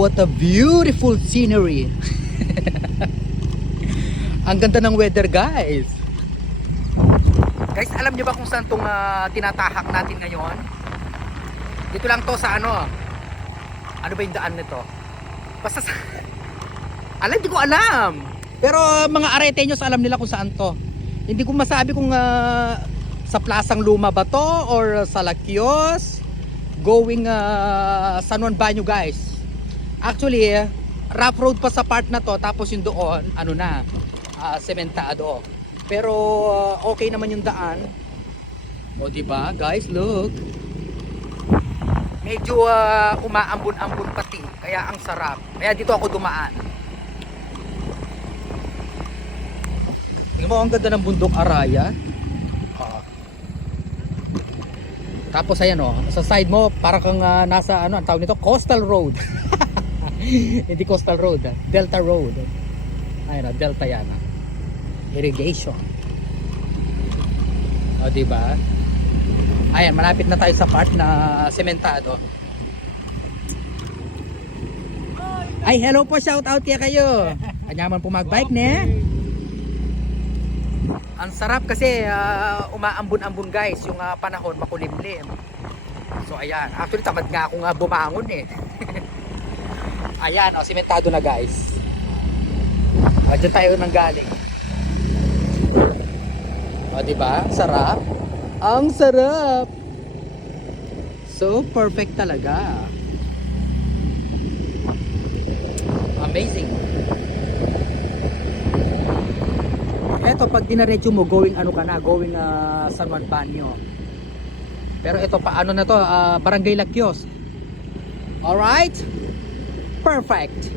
what a beautiful scenery. Ang ganda ng weather, guys. Guys, alam niyo ba kung saan tong tinatahak natin ngayon? Dito lang to sa ano? Ano ba yung daan nito? Basta sa... Hindi ko alam. Pero mga Areteños alam nila kung saan to. Hindi ko masabi kung sa Plasang Luma ba to or sa Laquios going San Juan Banyo, guys. Actually, rough road pa sa part na to, tapos yung doon, ano na, sementado. Pero okay naman yung daan. O diba, guys, look. Medyo umaambon-ambon pati, kaya ang sarap. Kaya dito ako dumaan. Tingnan mo, ang ganda ng bundok Araya. Tapos ayan sa side mo para kang nasa ano ang tawag nito, coastal road. Hindi coastal road, Delta Road. Ayun Delta yan. Irrigation. O diba? Ayan, malapit na tayo sa part na sementado. Ay, hello po, shout out kaya kayo. Kanyaman po magbike ne. Ang sarap kasi umaambon-ambon, guys, yung panahon makulimlim. So ayan, actually tamad nga ako bumangon eh. Ayan, sementado na, guys. Diyan tayo nang galing. O diba? Sarap. Ang sarap. So perfect talaga. Amazing. Eto, pag dinaretso mo, going ano ka na, going San Juan Banyo. Pero ito, paano na to, Barangay Laquios. Alright? Perfect.